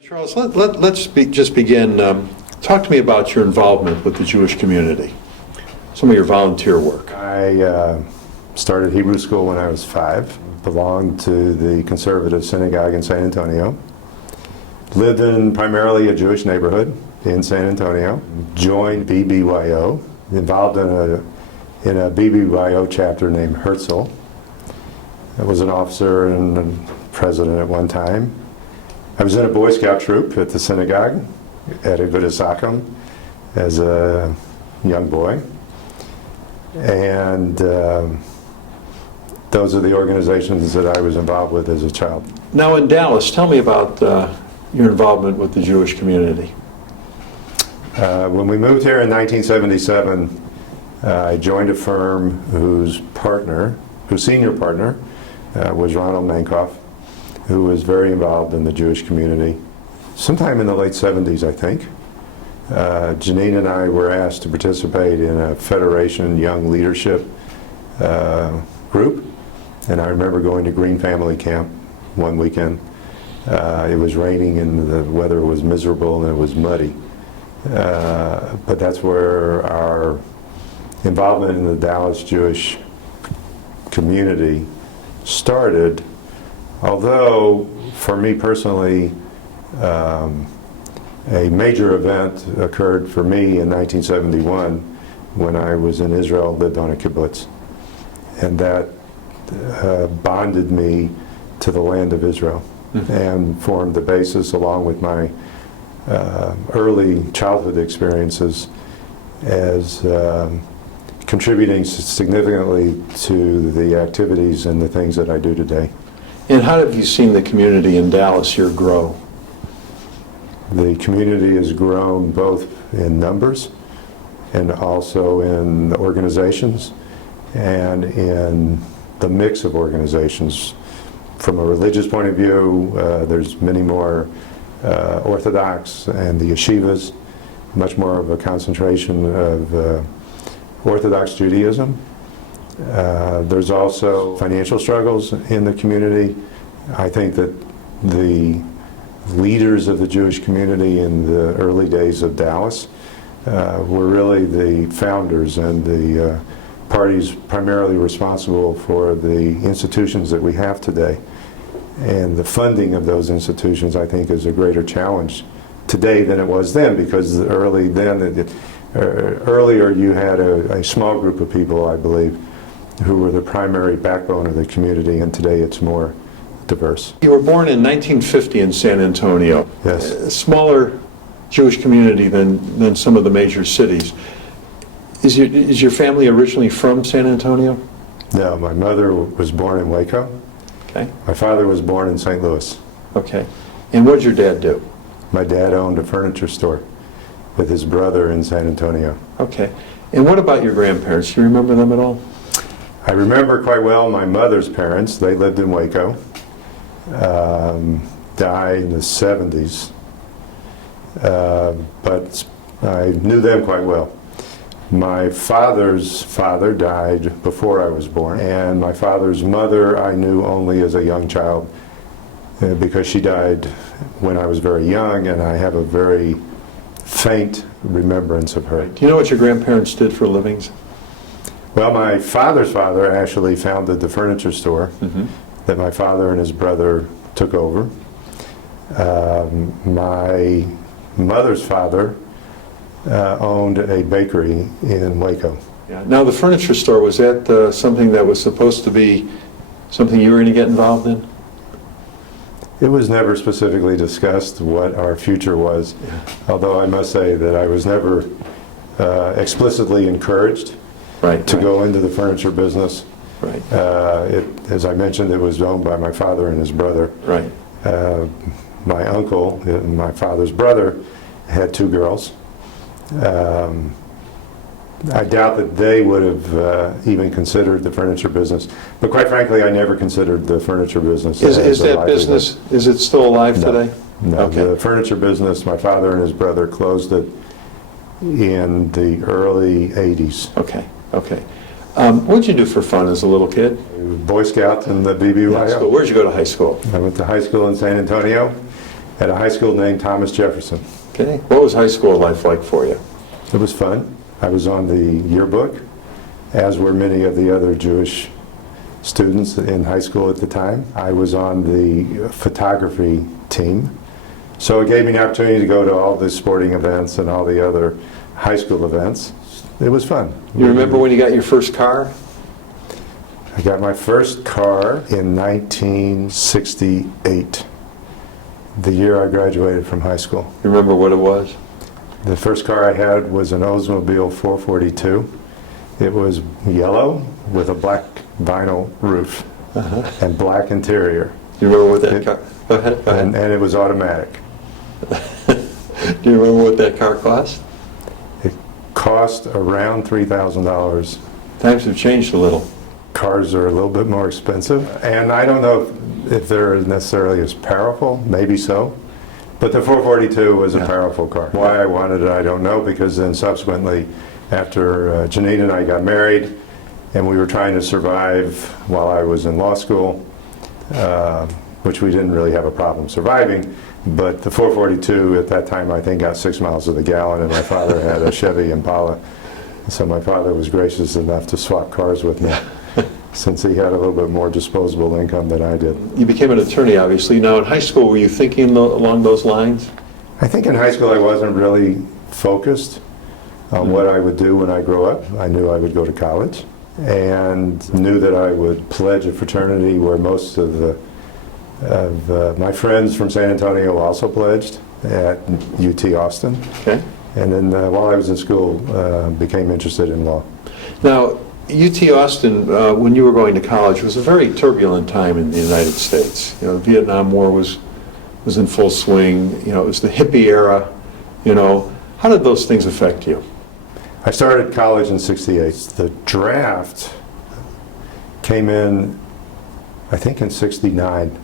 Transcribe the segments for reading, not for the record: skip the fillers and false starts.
Charles, let's just begin. Talk to me about your involvement with the Jewish community, some of your volunteer work. I started Hebrew school when I was 5, belonged to the conservative synagogue in San Antonio, lived in primarily a Jewish neighborhood in San Antonio, joined BBYO, involved in a BBYO chapter named Herzl. I was an officer and president at one time. I was in a Boy Scout troop at the synagogue at Agudas Achim as a young boy. And those are the organizations that I was involved with as a child. Now in Dallas, tell me about your involvement with the Jewish community. When we moved here in 1977, I joined a firm whose senior partner was Ronald Mankoff, who was very involved in the Jewish community. Sometime in the late 70s, I think, Janine and I were asked to participate in a Federation Young Leadership group, and I remember going to Green Family Camp one weekend. It was raining and the weather was miserable and it was muddy, but that's where our involvement in the Dallas Jewish community started. Although, for me personally, a major event occurred for me in 1971 when I was in Israel, lived on a kibbutz. And that bonded me to the land of Israel and formed the basis, along with my early childhood experiences, as contributing significantly to the activities and the things that I do today. And how have you seen the community in Dallas here grow? The community has grown both in numbers and also in organizations and in the mix of organizations. From a religious point of view, there's many more Orthodox and the yeshivas, much more of a concentration of Orthodox Judaism. There's also financial struggles in the community. I think that the leaders of the Jewish community in the early days of Dallas were really the founders and the parties primarily responsible for the institutions that we have today. And the funding of those institutions, I think, is a greater challenge today than it was then, because earlier you had a small group of people, I believe, who were the primary backbone of the community, and today it's more diverse. You were born in 1950 in San Antonio. Yes. A smaller Jewish community than some of the major cities. Is your family originally from San Antonio? No, my mother was born in Waco. Okay. My father was born in St. Louis. Okay. And what did your dad do? My dad owned a furniture store with his brother in San Antonio. Okay. And what about your grandparents? Do you remember them at all? I remember quite well my mother's parents. They lived in Waco, died in the 70s, but I knew them quite well. My father's father died before I was born, and my father's mother I knew only as a young child because she died when I was very young, and I have a very faint remembrance of her. Do you know what your grandparents did for livings? Well, my father's father actually founded the furniture store that my father and his brother took over. My mother's father owned a bakery in Waco. Yeah. Now the furniture store, was that something that was supposed to be something you were going to get involved in? It was never specifically discussed what our future was, although I must say that I was never explicitly encouraged to go into the furniture business. Right. As I mentioned, it was owned by my father and his brother. Right. My uncle, my father's brother, had 2 girls. I doubt that they would have even considered the furniture business. But quite frankly, I never considered the furniture business. Is that business, is it still alive today? No. Okay. The furniture business, my father and his brother closed it in the early 80s. Okay, okay. What did you do for fun as a little kid? Boy Scout in the BBYO. Where did you go to high school? I went to high school in San Antonio, at a high school named Thomas Jefferson. Okay. What was high school life like for you? It was fun. I was on the yearbook, as were many of the other Jewish students in high school at the time. I was on the photography team. So it gave me an opportunity to go to all the sporting events and all the other high school events. It was fun. You remember when you got your first car? I got my first car in 1968, the year I graduated from high school. You remember what it was? The first car I had was an Oldsmobile 442. It was yellow with a black vinyl roof and black interior. You remember what that car? Go ahead. Go ahead. And it was automatic. Do you remember what that car cost? It cost around $3,000. Times have changed a little. Cars are a little bit more expensive, and I don't know if they're necessarily as powerful, maybe so, but the 442 was a powerful car. Why I wanted it, I don't know, because then subsequently, after Janine and I got married, and we were trying to survive while I was in law school, which we didn't really have a problem surviving, but the 442 at that time I think got 6 miles to the gallon, and my father had a Chevy Impala, so my father was gracious enough to swap cars with me. Since he had a little bit more disposable income than I did. You became an attorney, obviously. Now, in high school, were you thinking along those lines? I think in high school I wasn't really focused on what I would do when I grow up. I knew I would go to college and knew that I would pledge a fraternity where most of my friends from San Antonio also pledged at UT Austin. Okay. And then while I was in school, became interested in law. Now, UT Austin, when you were going to college, was a very turbulent time in the United States. You know, the Vietnam War was in full swing. You know, it was the hippie era. You know, how did those things affect you? I started college in '68. The draft came in, I think, in '69,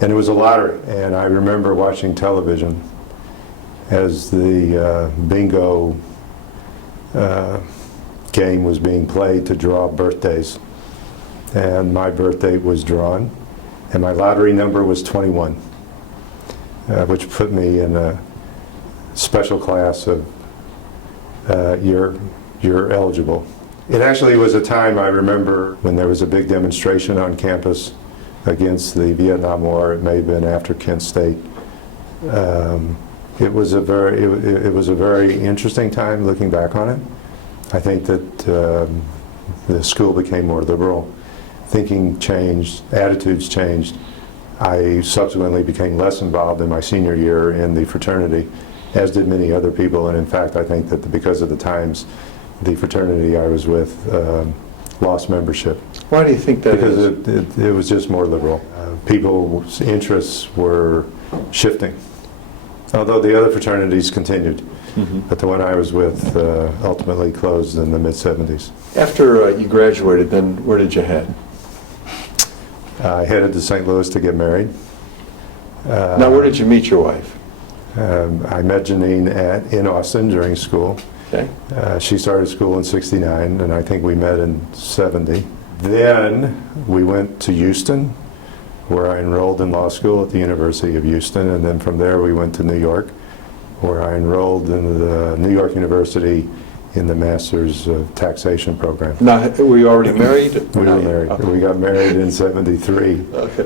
and it was a lottery. And I remember watching television as the bingo game was being played to draw birthdays, and my birthday was drawn, and my lottery number was 21, which put me in a special class of you're eligible. It actually was a time I remember when there was a big demonstration on campus against the Vietnam War. It may have been after Kent State. It was a very interesting time looking back on it. I think that the school became more liberal. Thinking changed, attitudes changed. I subsequently became less involved in my senior year in the fraternity, as did many other people. And in fact, I think that because of the times, the fraternity I was with lost membership. Why do you think that because is? it was just more liberal. People's interests were shifting, although the other fraternities continued. But the one I was with ultimately closed in the mid-'70s. After you graduated, then where did you head? I headed to St. Louis to get married. Now, where did you meet your wife? I met Janine in Austin during school. Okay. She started school in '69, and I think we met in '70. Then we went to Houston, where I enrolled in law school at the University of Houston, and then from there we went to New York, where I enrolled in the New York University in the Master's of Taxation program. Now, were you already married? We were married. Okay. We got married in '73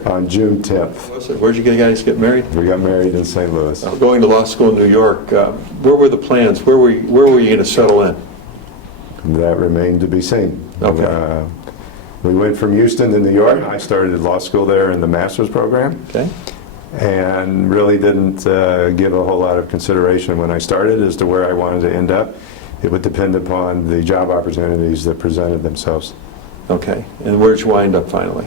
on June 10th. Where'd you guys get married? We got married in St. Louis. Going to law school in New York, where were the plans? Where were you going to settle in? That remained to be seen. Okay. We went from Houston to New York. I started law school there in the Master's program. Okay. And really didn't give a whole lot of consideration when I started as to where I wanted to end up. It would depend upon the job opportunities that presented themselves. Okay. And where'd you wind up finally?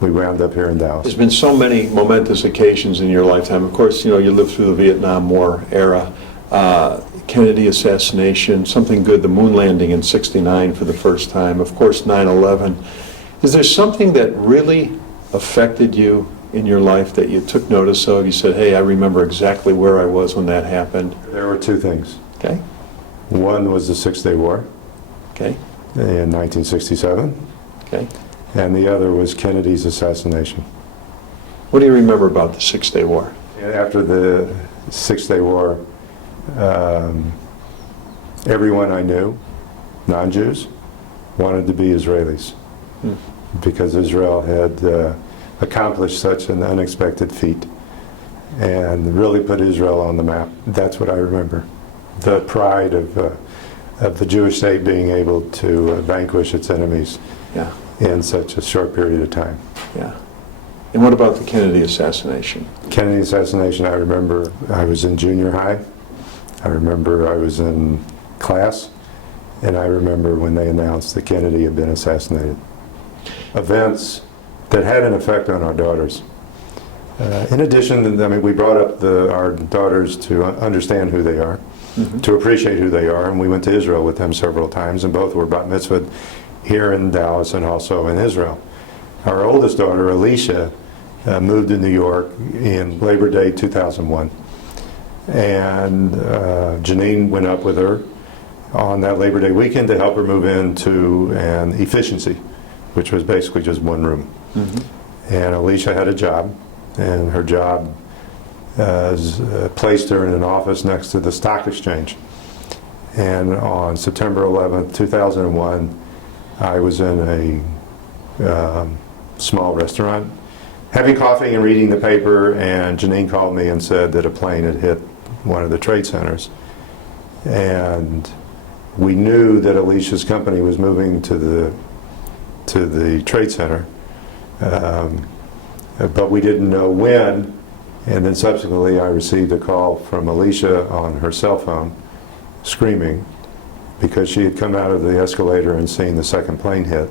We wound up here in Dallas. There's been so many momentous occasions in your lifetime. Of course, you know, you lived through the Vietnam War era, Kennedy assassination, something good, the moon landing in '69 for the first time, of course, 9/11. Is there something that really affected you in your life that you took notice of? You said, hey, I remember exactly where I was when that happened. There were two things. Okay. One was the Six-Day War Okay. in 1967, Okay. and the other was Kennedy's assassination. What do you remember about the Six-Day War? After the Six-Day War, everyone I knew, non-Jews, wanted to be Israelis because Israel had accomplished such an unexpected feat and really put Israel on the map. That's what I remember. The pride of the Jewish state being able to vanquish its enemies Yeah, in such a short period of time. yeah. And what about the Kennedy assassination? Kennedy assassination, I remember I was in junior high. I remember I was in class, and I remember when they announced that Kennedy had been assassinated. Events that had an effect on our daughters. In addition, I mean, we brought up our daughters to understand who they are, to appreciate who they are, and we went to Israel with them several times, and both were bat mitzvahed here in Dallas and also in Israel. Our oldest daughter, Alicia, moved to New York in Labor Day 2001. And Janine went up with her on that Labor Day weekend to help her move into an efficiency, which was basically just one room. And Alicia had a job, and her job placed her in an office next to the stock exchange. And on September 11th, 2001, I was in a small restaurant having coffee and reading the paper, and Janine called me and said that a plane had hit one of the trade centers. And we knew that Alicia's company was moving to the trade center, but we didn't know when. And then subsequently I received a call from Alicia on her cell phone screaming because she had come out of the escalator and seen the second plane hit.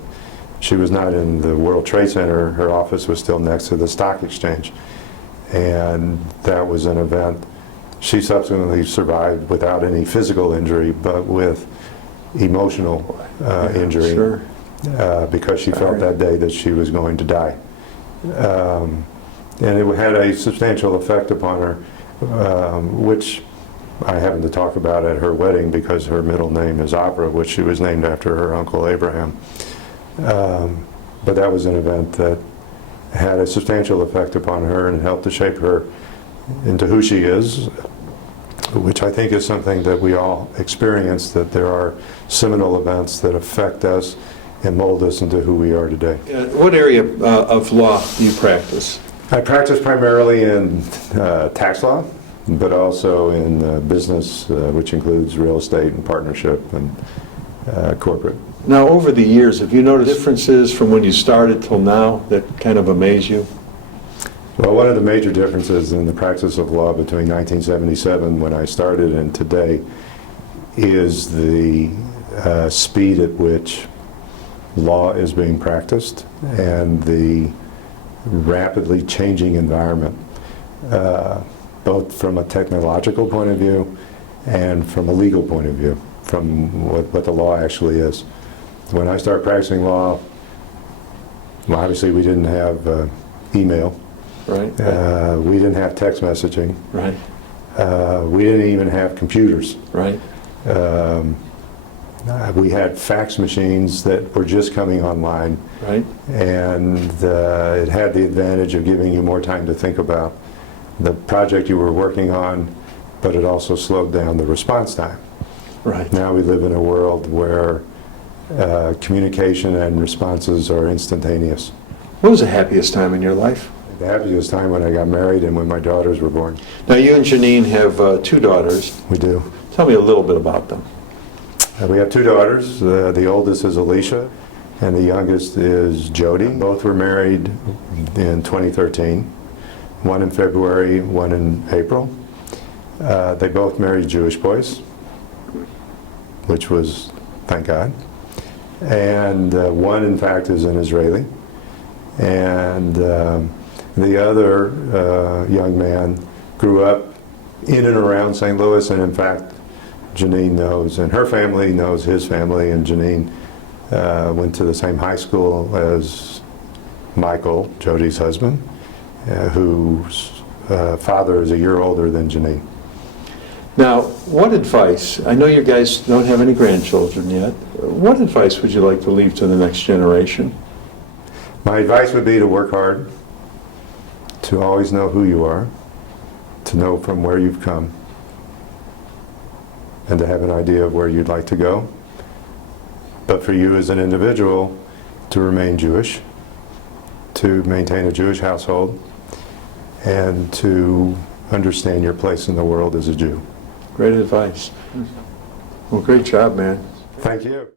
She was not in the World Trade Center. Her office was still next to the stock exchange. And that was an event. She subsequently survived without any physical injury, but with emotional injury. Sure. Because she felt that day that she was going to die. And it had a substantial effect upon her, which I happened to talk about at her wedding because her middle name is Avra, which she was named after her uncle Abraham. But that was an event that had a substantial effect upon her and helped to shape her into who she is, which I think is something that we all experience, that there are seminal events that affect us and mold us into who we are today. What area of law do you practice? I practice primarily in tax law, but also in business, which includes real estate and partnership and corporate. Now, over the years, have you noticed differences from when you started till now that kind of amaze you? Well, one of the major differences in the practice of law between 1977, when I started, and today is the speed at which law is being practiced and the rapidly changing environment, both from a technological point of view and from a legal point of view, from what the law actually is. When I started practicing law, well, obviously we didn't have email. Right. We didn't have text messaging. Right. We didn't even have computers. Right. We had fax machines that were just coming online. Right. And it had the advantage of giving you more time to think about the project you were working on, but it also slowed down the response time. Right. Now we live in a world where communication and responses are instantaneous. What was the happiest time in your life? The happiest time when I got married and when my daughters were born. Now, you and Janine have two daughters. We do. Tell me a little bit about them. We have two daughters. The oldest is Alicia, and the youngest is Jody. Both were married in 2013, one in February, one in April. They both married Jewish boys, which was, thank God. And one, in fact, is an Israeli. And the other young man grew up in and around St. Louis, and in fact, Janine knows, and her family knows his family, and Janine went to the same high school as Michael, Jody's husband, whose father is a year older than Janine. Now, what advice, I know you guys don't have any grandchildren yet, what advice would you like to leave to the next generation? My advice would be to work hard, to always know who you are, to know from where you've come and to have an idea of where you'd like to go. But for you as an individual to remain Jewish, to maintain a Jewish household, and to understand your place in the world as a Jew. Great advice. Well, great job, man. Thank you.